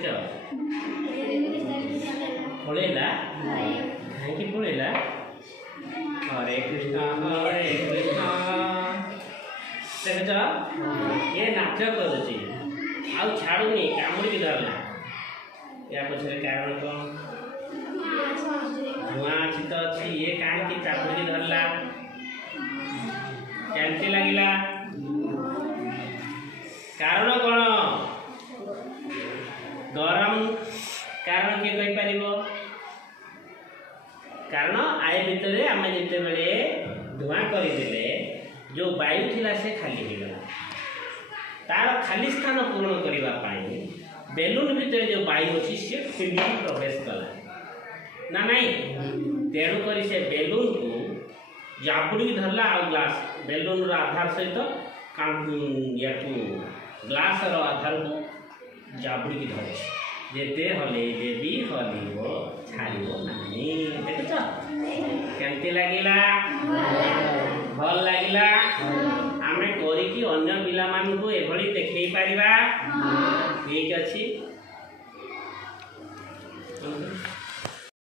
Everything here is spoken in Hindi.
देखिच पड़ेगा कहीं पड़ेगा हरे कृष्ण देखिच ये नाच करुच्ची आउ छाड़ूनी कामुड़ी धरला या पछरे कारण कौन धुआं अच्छी तो अच्छी ये कहीं चापुड़ी धरला केमती लगिला कारण कौन गरम कारण किए कही पार कारण आए भितर आम जिते बड़े धुआं करदे जो वायु थिला से खाली हो गला तार खाली स्थान पूर्ण करने बेलून भितर जो वायु अच्छी सी प्रवेश कला ना नहीं तेणुक से बेलून को जापुड़ी धरला आ ग्लास बेलून आधार सहित या ग्लास आधार को जापुड़ी धरे जेते हले भी हलिब छाड़ब ना देखुच केमती लगिला भल लगिला आमे करिकी अन्य पिला मानकु एभली देखै परिबा ठीक अछि।